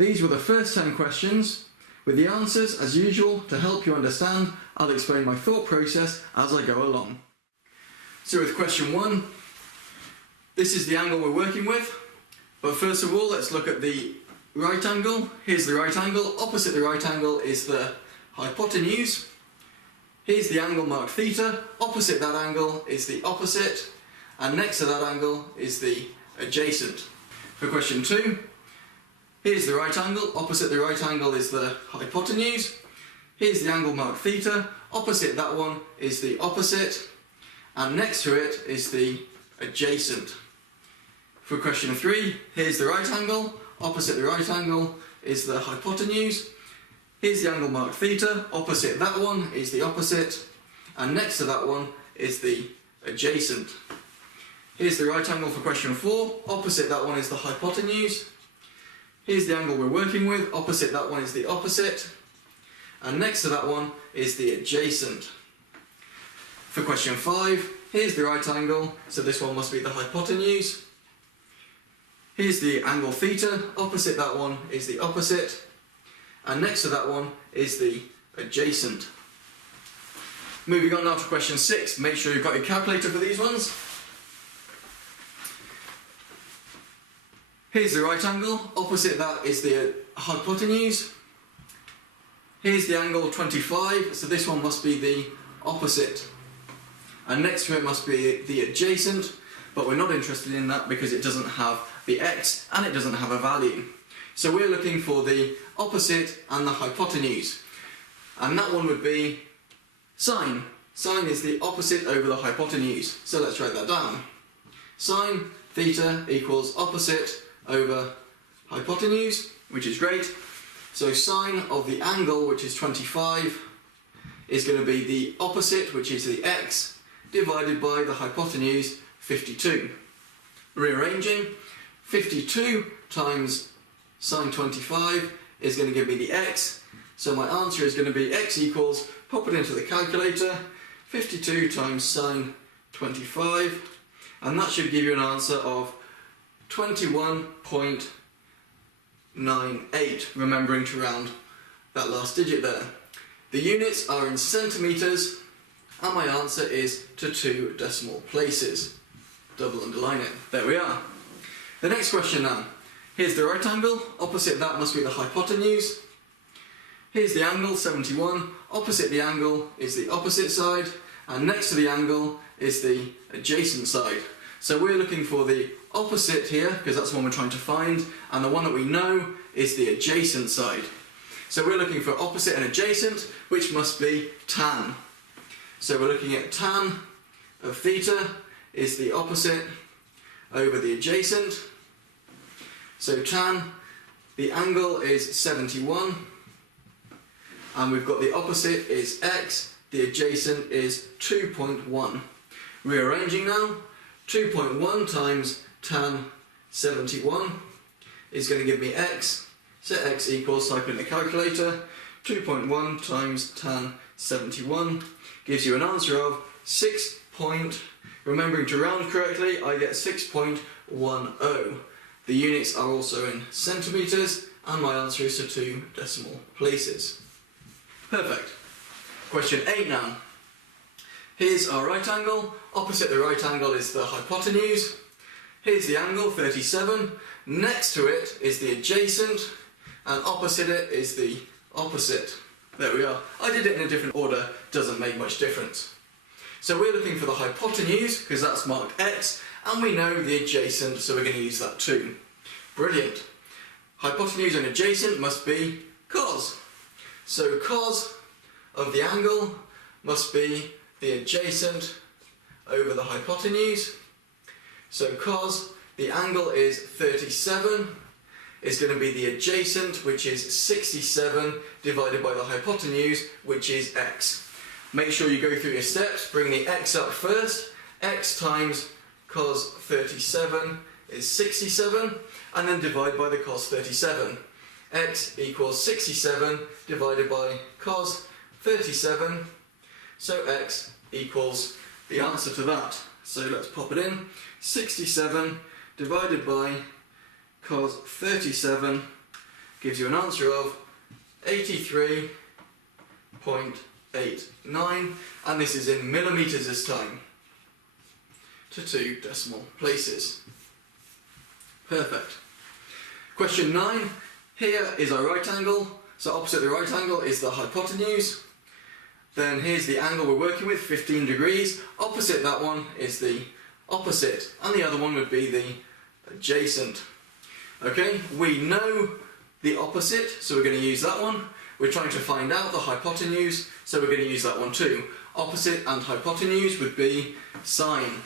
These were the first 10 questions. With the answers, as usual, to help you understand, I'll explain my thought process as I go along. So with question 1, this is the angle we're working with. But first of all, let's look at the right angle. Here's the right angle. Opposite the right angle is the hypotenuse. Here's the angle marked theta. Opposite that angle is the opposite. And next to that angle is the adjacent. For question 2, here's the right angle. Opposite the right angle is the hypotenuse. Here's the angle marked theta. Opposite that one is the opposite. And next to it is the adjacent. For question 3, here's the right angle. Opposite the right angle is the hypotenuse. Here's the angle marked theta. Opposite that one is the opposite. And next to that one is the adjacent. Here's the right angle for question 4. Opposite that one is the hypotenuse. Here's the angle we're working with. Opposite that one is the opposite. And next to that one is the adjacent. For question 5, here's the right angle, so this one must be the hypotenuse. Here's the angle theta. Opposite that one is the opposite. And next to that one is the adjacent. Moving on now to question 6. Make sure you've got your calculator for these ones. Here's the right angle. Opposite that is the hypotenuse. Here's the angle 25, so this one must be the opposite. And next to it must be the adjacent, but we're not interested in that because it doesn't have the x and it doesn't have a value. So we're looking for the opposite and the hypotenuse. And that one would be sine. Sine is the opposite over the hypotenuse. So let's write that down. Sine theta equals opposite over hypotenuse, which is great. So sine of the angle, which is 25, is going to be the opposite, which is the x, divided by the hypotenuse, 52. Rearranging, 52 times sine 25 is going to give me the x. So my answer is going to be x equals, pop it into the calculator, 52 times sine 25, and that should give you an answer of 21.98, remembering to round that last digit there. The units are in centimetres, and my answer is to 2 decimal places. Double underline it. There we are. The next question now. Here's the right angle. Opposite that must be the hypotenuse. Here's the angle, 71. Opposite the angle is the opposite side, and next to the angle is the adjacent side. So we're looking for the opposite here, because that's the one we're trying to find, and the one that we know is the adjacent side. So we're looking for opposite and adjacent, which must be tan. So we're looking at tan of theta is the opposite over the adjacent. So tan, the angle is 71, and we've got the opposite is x, the adjacent is 2.1. Rearranging now, 2.1 times tan 71 is going to give me x. So x equals, type in the calculator, 2.1 times tan 71 gives you an answer of 6. Remembering to round correctly, I get 6.10. The units are also in centimetres, and my answer is to 2 decimal places. Perfect. Question 8 now. Here's our right angle. Opposite the right angle is the hypotenuse. Here's the angle, 37. Next to it is the adjacent, and opposite it is the opposite. There we are. I did it in a different order, doesn't make much difference. So we're looking for the hypotenuse, because that's marked x, and we know the adjacent, so we're going to use that too. Brilliant. Hypotenuse and adjacent must be cos. So cos of the angle must be the adjacent over the hypotenuse. So cos, the angle is 37, is going to be the adjacent, which is 67, divided by the hypotenuse, which is x. Make sure you go through your steps, bring the x up first. X times cos 37 is 67, and then divide by the cos 37. X equals 67 divided by cos 37, so x equals the answer to that. So let's pop it in. 67 divided by cos 37 gives you an answer of 83.89, and this is in millimetres this time, to 2 decimal places. Perfect. Question 9. Here is our right angle, so opposite the right angle is the hypotenuse. Then here's the angle we're working with, 15 degrees. Opposite that one is the opposite, and the other one would be the adjacent. Okay, we know the opposite, so we're going to use that one. We're trying to find out the hypotenuse, so we're going to use that one too. Opposite and hypotenuse would be sine.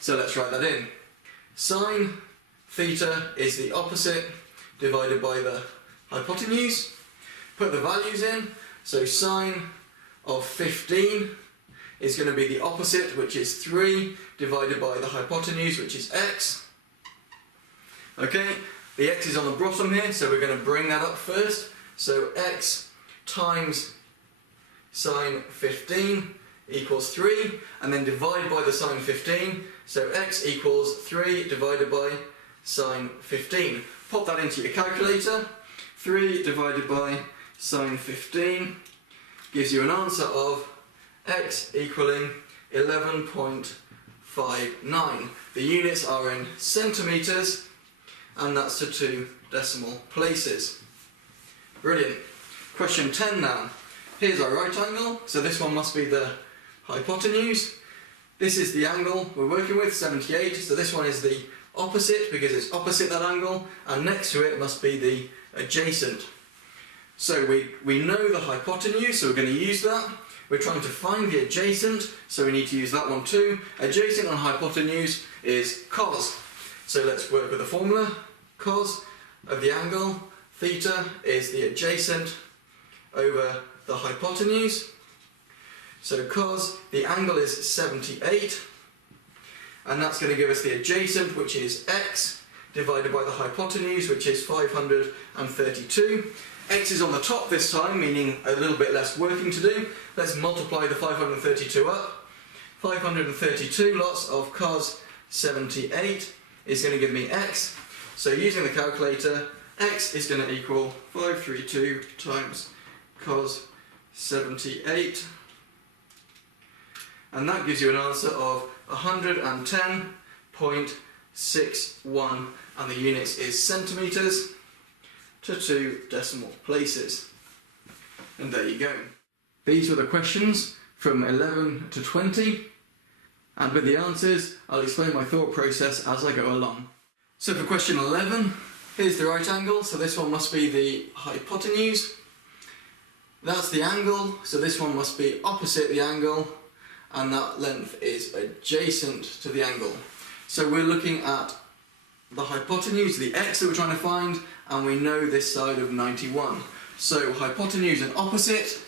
So let's write that in. Sine theta is the opposite divided by the hypotenuse. Put the values in, so sine of 15 is going to be the opposite, which is 3, divided by the hypotenuse, which is x. Okay, the x is on the bottom here, so we're going to bring that up first. So x times sine 15 equals 3, and then divide by the sine 15, so x equals 3 divided by sine 15. Pop that into your calculator. 3 divided by sine 15 gives you an answer of x equaling 11.59. The units are in centimetres, and that's to 2 decimal places. Brilliant. Question 10 now. Here's our right angle, so this one must be the hypotenuse. This is the angle we're working with, 78, so this one is the opposite because it's opposite that angle, and next to it must be the adjacent. So we know the hypotenuse, so we're going to use that. We're trying to find the adjacent, so we need to use that one too. Adjacent and hypotenuse is cos. So let's work with the formula. Cos of the angle, theta, is the adjacent over the hypotenuse. So cos, the angle is 78, and that's going to give us the adjacent, which is x, divided by the hypotenuse, which is 532. X is on the top this time, meaning a little bit less working to do. Let's multiply the 532 up. 532 lots of cos 78 is going to give me x. So using the calculator, x is going to equal 532 times cos 78. And that gives you an answer of 110.61, and the units is centimetres to 2 decimal places. And there you go. These were the questions from 11 to 20, and with the answers I'll explain my thought process as I go along. So for question 11, here's the right angle, so this one must be the hypotenuse. That's the angle, so this one must be opposite the angle, and that length is adjacent to the angle. So we're looking at the hypotenuse, the x that we're trying to find, and we know this side of 91. So hypotenuse and opposite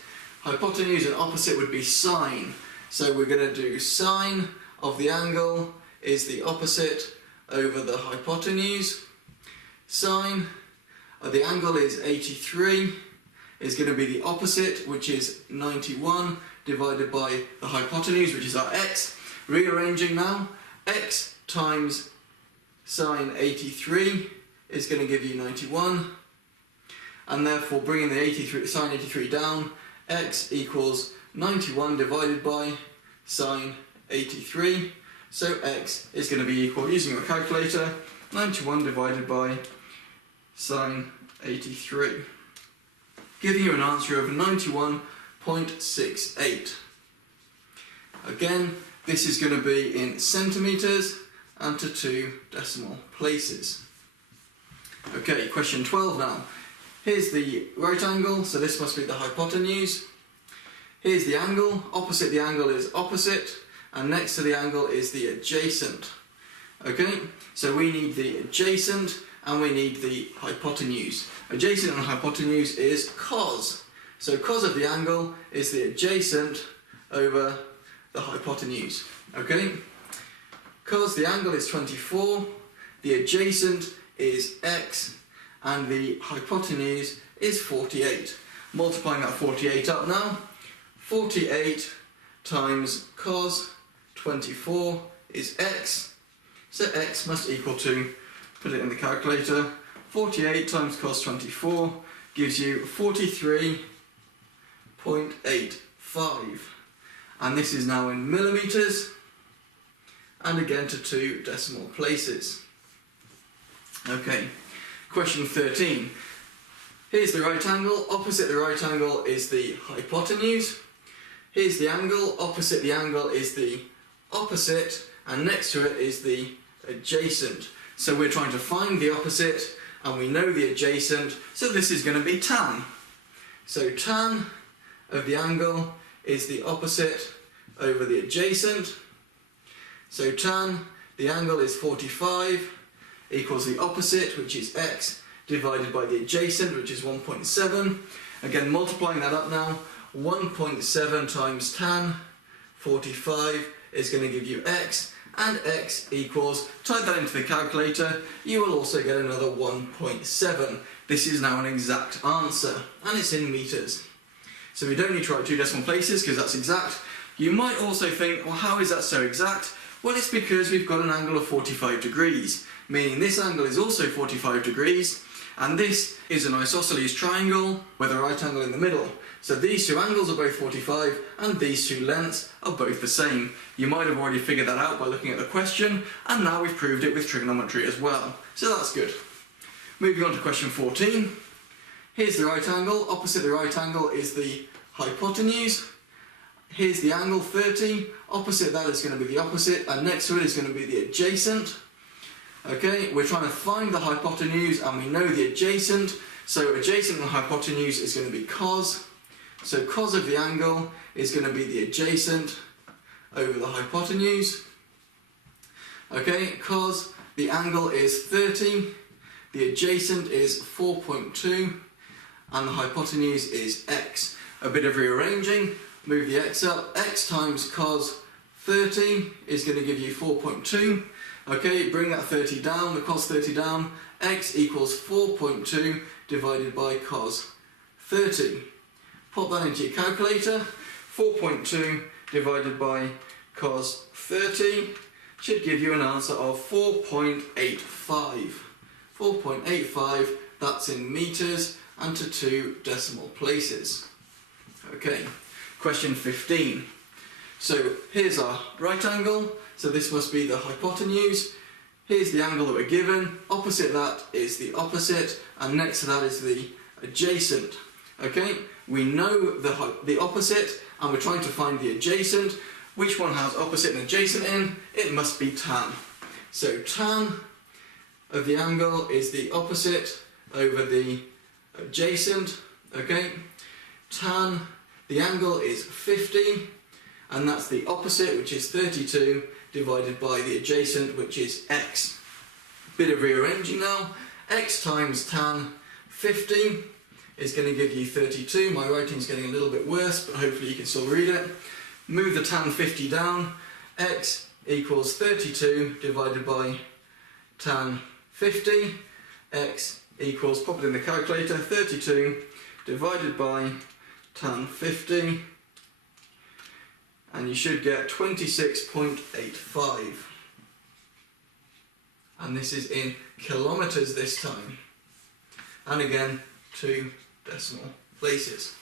would be sine. So we're going to do sine of the angle is the opposite over the hypotenuse. Sine of the angle is 83, is going to be the opposite, which is 91, divided by the hypotenuse, which is our x. Rearranging now, x times sine 83 is going to give you 91, and therefore bringing the sine 83 down, x equals 91 divided by sine 83, so x is going to be equal, using your calculator, 91 divided by sine 83, giving you an answer of 91.68. Again, this is going to be in centimetres and to 2 decimal places. Okay, question 12 now. Here's the right angle, so this must be the hypotenuse. Here's the angle, opposite the angle is opposite, and next to the angle is the adjacent. Okay, so we need the adjacent and we need the hypotenuse. Adjacent and hypotenuse is cos. So cos of the angle is the adjacent over the hypotenuse. Okay, cos the angle is 24, the adjacent is x, and the hypotenuse is 48. Multiplying that 48 up now, 48 times cos 24 is x, so x must equal to, put it in the calculator, 48 times cos 24 gives you 43.85. And this is now in millimetres, and again to 2 decimal places. Okay, question 13. Here's the right angle, opposite the right angle is the hypotenuse. Here's the angle, opposite the angle is the opposite, and next to it is the adjacent. So we're trying to find the opposite, and we know the adjacent, so this is going to be tan. So tan of the angle is the opposite over the adjacent. So tan, the angle is 45, equals the opposite, which is x, divided by the adjacent, which is 1.7. Again, multiplying that up now, 1.7 times tan 45 is going to give you x, and x equals, type that into the calculator, you will also get another 1.7. This is now an exact answer, and it's in metres. So we don't need to write 2 decimal places because that's exact. You might also think, well, how is that so exact? Well, it's because we've got an angle of 45 degrees, meaning this angle is also 45 degrees, and this is an isosceles triangle with a right angle in the middle. So these 2 angles are both 45, and these 2 lengths are both the same. You might have already figured that out by looking at the question, and now we've proved it with trigonometry as well. So that's good. Moving on to question 14. Here's the right angle, opposite the right angle is the hypotenuse. Here's the angle 30, opposite that is going to be the opposite, and next to it is going to be the adjacent. Okay, we're trying to find the hypotenuse, and we know the adjacent, so adjacent and hypotenuse is going to be cos. So cos of the angle is going to be the adjacent over the hypotenuse. Okay, cos, the angle is 30, the adjacent is 4.2, and the hypotenuse is x. A bit of rearranging, move the x up, x times cos 30 is going to give you 4.2. Okay, bring that 30 down, the cos 30 down, x equals 4.2 divided by cos 30. Pop that into your calculator, 4.2 divided by cos 30 should give you an answer of 4.85. 4.85, that's in metres and to 2 decimal places. Okay, question 15. So here's our right angle, so this must be the hypotenuse. Here's the angle that we're given, opposite that is the opposite, and next to that is the adjacent. Okay, we know the opposite, and we're trying to find the adjacent. Which one has opposite and adjacent in? It must be tan. So tan of the angle is the opposite over the adjacent. Okay, tan, the angle is 50, and that's the opposite, which is 32, divided by the adjacent, which is x. Bit of rearranging now. X times tan 50 is going to give you 32. My writing's getting a little bit worse, but hopefully you can still read it. Move the tan 50 down. X equals 32 divided by tan 50. X equals, pop it in the calculator, 32 divided by tan 50. And you should get 26.85. And this is in kilometres this time. And again, 2 decimal places.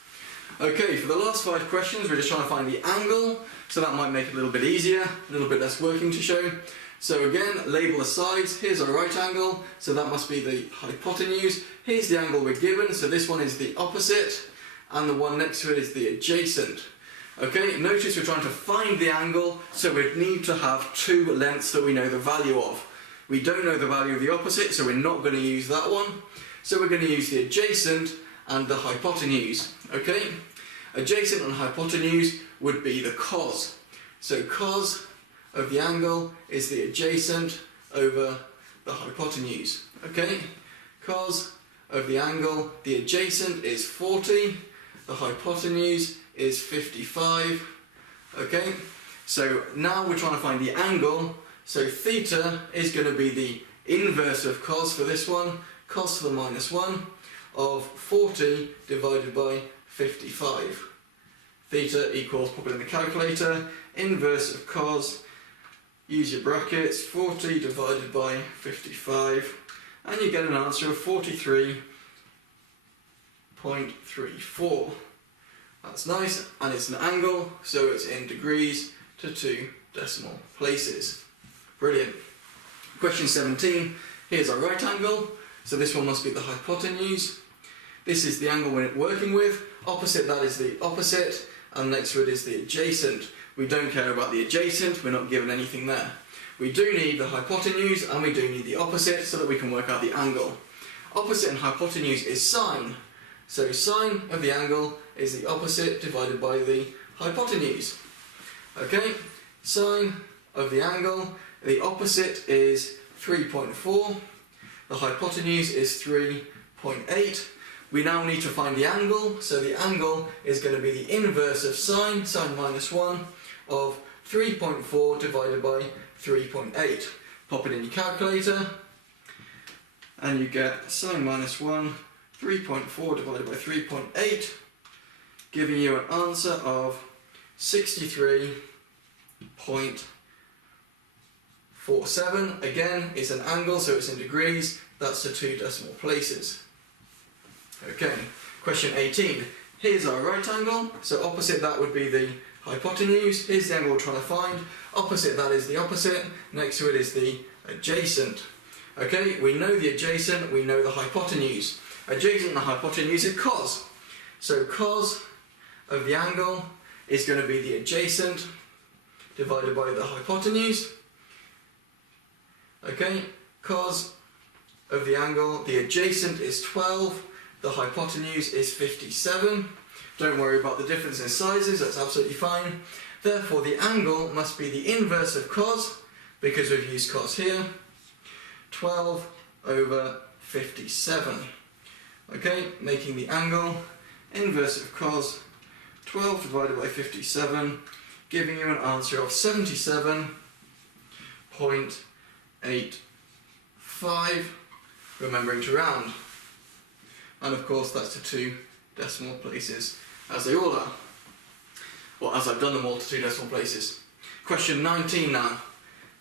Okay, for the last 5 questions, we're just trying to find the angle, so that might make it a little bit easier, a little bit less working to show. So again, label the sides. Here's our right angle, so that must be the hypotenuse. Here's the angle we're given, so this one is the opposite, and the one next to it is the adjacent. Okay, notice we're trying to find the angle, so we need to have 2 lengths that we know the value of. We don't know the value of the opposite, so we're not going to use that one. So we're going to use the adjacent and the hypotenuse. Okay, adjacent and hypotenuse would be the cos. So cos of the angle is the adjacent over the hypotenuse. Okay, cos of the angle, the adjacent is 40, the hypotenuse is 55. Okay, so now we're trying to find the angle, so theta is going to be the inverse of cos for this one, cos to the minus 1 of 40 divided by 55. Theta equals, pop it in the calculator, inverse of cos, use your brackets, 40 divided by 55, and you get an answer of 43.34. That's nice, and it's an angle, so it's in degrees to 2 decimal places. Brilliant. Question 17, here's our right angle, so this one must be the hypotenuse. This is the angle we're working with, opposite that is the opposite, and next to it is the adjacent. We don't care about the adjacent, we're not given anything there. We do need the hypotenuse, and we do need the opposite, so that we can work out the angle. Opposite and hypotenuse is sine, so sine of the angle is the opposite divided by the hypotenuse. Okay, sine of the angle, the opposite is 3.4, the hypotenuse is 3.8. We now need to find the angle, so the angle is going to be the inverse of sine, sine minus 1, of 3.4 divided by 3.8. Pop it in your calculator, and you get sine minus 1, 3.4 divided by 3.8, giving you an answer of 63.47. Again, it's an angle, so it's in degrees. That's to 2 decimal places. Okay, question 18. Here's our right angle, so opposite that would be the hypotenuse. Here's the angle we're trying to find. Opposite that is the opposite. Next to it is the adjacent. Okay, we know the adjacent, we know the hypotenuse. Adjacent and the hypotenuse is cos. So cos of the angle is going to be the adjacent divided by the hypotenuse. Okay, cos of the angle, the adjacent is 12, the hypotenuse is 57. Don't worry about the difference in sizes, that's absolutely fine. Therefore the angle must be the inverse of cos, because we've used cos here, 12 over 57. Okay, making the angle inverse of cos, 12 divided by 57, giving you an answer of 77.85, remembering to round. And of course that's to 2 decimal places, as they all are. Well, as I've done them all to 2 decimal places. Question 19 now.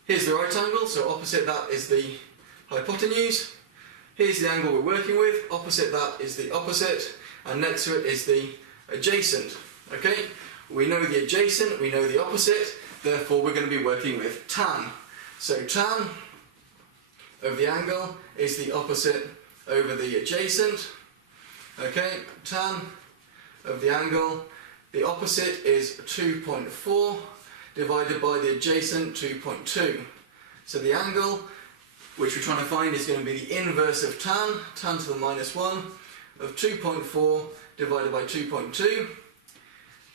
Here's the right angle, so opposite that is the hypotenuse. Here's the angle we're working with, opposite that is the opposite, and next to it is the adjacent. Okay, we know the adjacent, we know the opposite, therefore we're going to be working with tan. So tan of the angle is the opposite over the adjacent. Okay, tan of the angle, the opposite is 2.4 divided by the adjacent 2.2. So the angle which we're trying to find is going to be the inverse of tan, tan to the minus 1, of 2.4 divided by 2.2.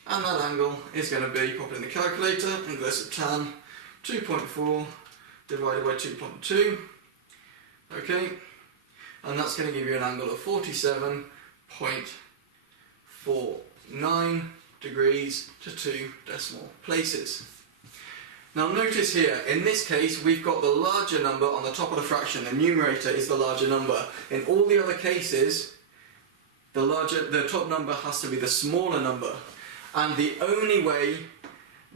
And that angle is going to be, pop it in the calculator, inverse of tan, 2.4 divided by 2.2. Okay, and that's going to give you an angle of 47.49 degrees to 2 decimal places. Now notice here, in this case we've got the larger number on the top of the fraction, the numerator is the larger number. In all the other cases, the top number has to be the smaller number. And the only way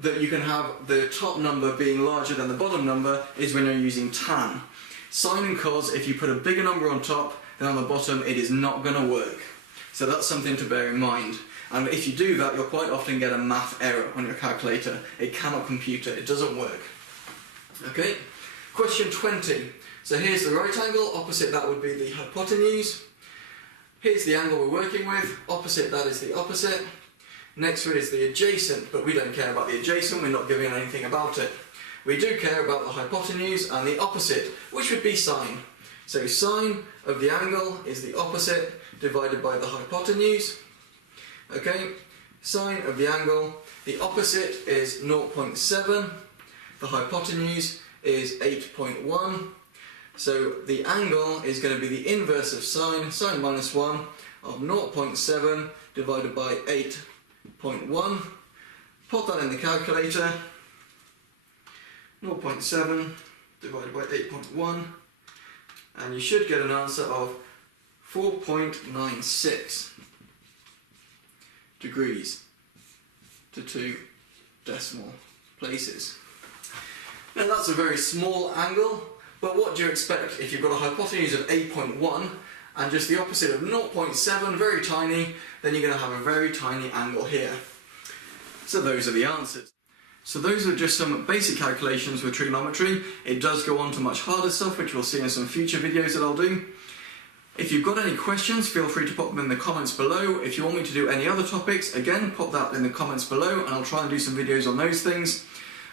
that you can have the top number being larger than the bottom number is when you're using tan. Sine and cos, if you put a bigger number on top than on the bottom, it is not going to work. So that's something to bear in mind. And if you do that, you'll quite often get a math error on your calculator. It cannot compute it, it doesn't work. Okay, question 20. So here's the right angle, opposite that would be the hypotenuse. Here's the angle we're working with, opposite that is the opposite. Next to it is the adjacent, but we don't care about the adjacent, we're not giving anything about it. We do care about the hypotenuse and the opposite, which would be sine. So sine of the angle is the opposite divided by the hypotenuse. Okay, sine of the angle, the opposite is 0.7, the hypotenuse is 8.1, so the angle is going to be the inverse of sine, sine minus 1, of 0.7 divided by 8.1. Pop that in the calculator, 0.7 divided by 8.1, and you should get an answer of 4.96 degrees to 2 decimal places. Now that's a very small angle, But what do you expect if you've got a hypotenuse of 8.1 and just the opposite of 0.7, very tiny, then you're going to have a very tiny angle here. So those are the answers. So those are just some basic calculations with trigonometry. It does go on to much harder stuff, which we'll see in some future videos that I'll do. If you've got any questions, feel free to pop them in the comments below. If you want me to do any other topics, again, pop that in the comments below and I'll try and do some videos on those things.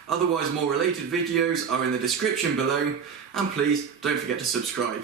Otherwise, more related videos are in the description below, and please don't forget to subscribe.